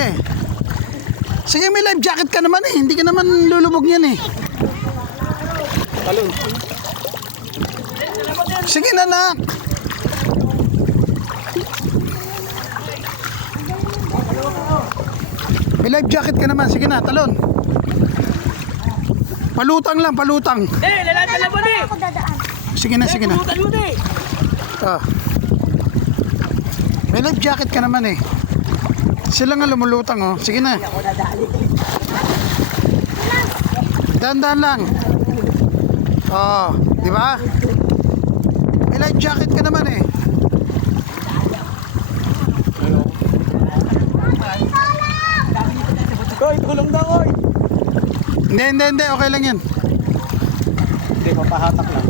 Sige. Sige, may life jacket ka naman eh. Hindi ka naman lulubog yan eh. Talon. Sige na, nak. May life jacket ka naman. Sige na, talon. Palutang lang, palutang. Lalatan mo di. Sige na, sige na. Pulutan mo di. Ah. May life jacket ka naman eh. Sila nga lumulutang oh. Sige na. Dahan-dahan lang. Oh, di ba? May life jacket ka naman eh. Koy, tulong daw, oy. Hindi. Okay lang yan. Hindi, papahatak lang.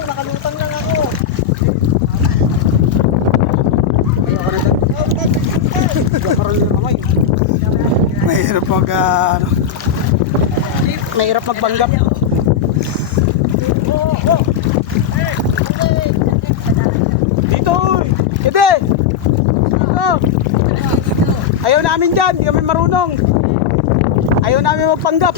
Nakalutang lang ako. Mahirap mag ano. Mahirap magpanggap. Dito, oy. Ede. Dito. Ayaw namin dyan, di kami marunong. Ayaw namin magpanggap.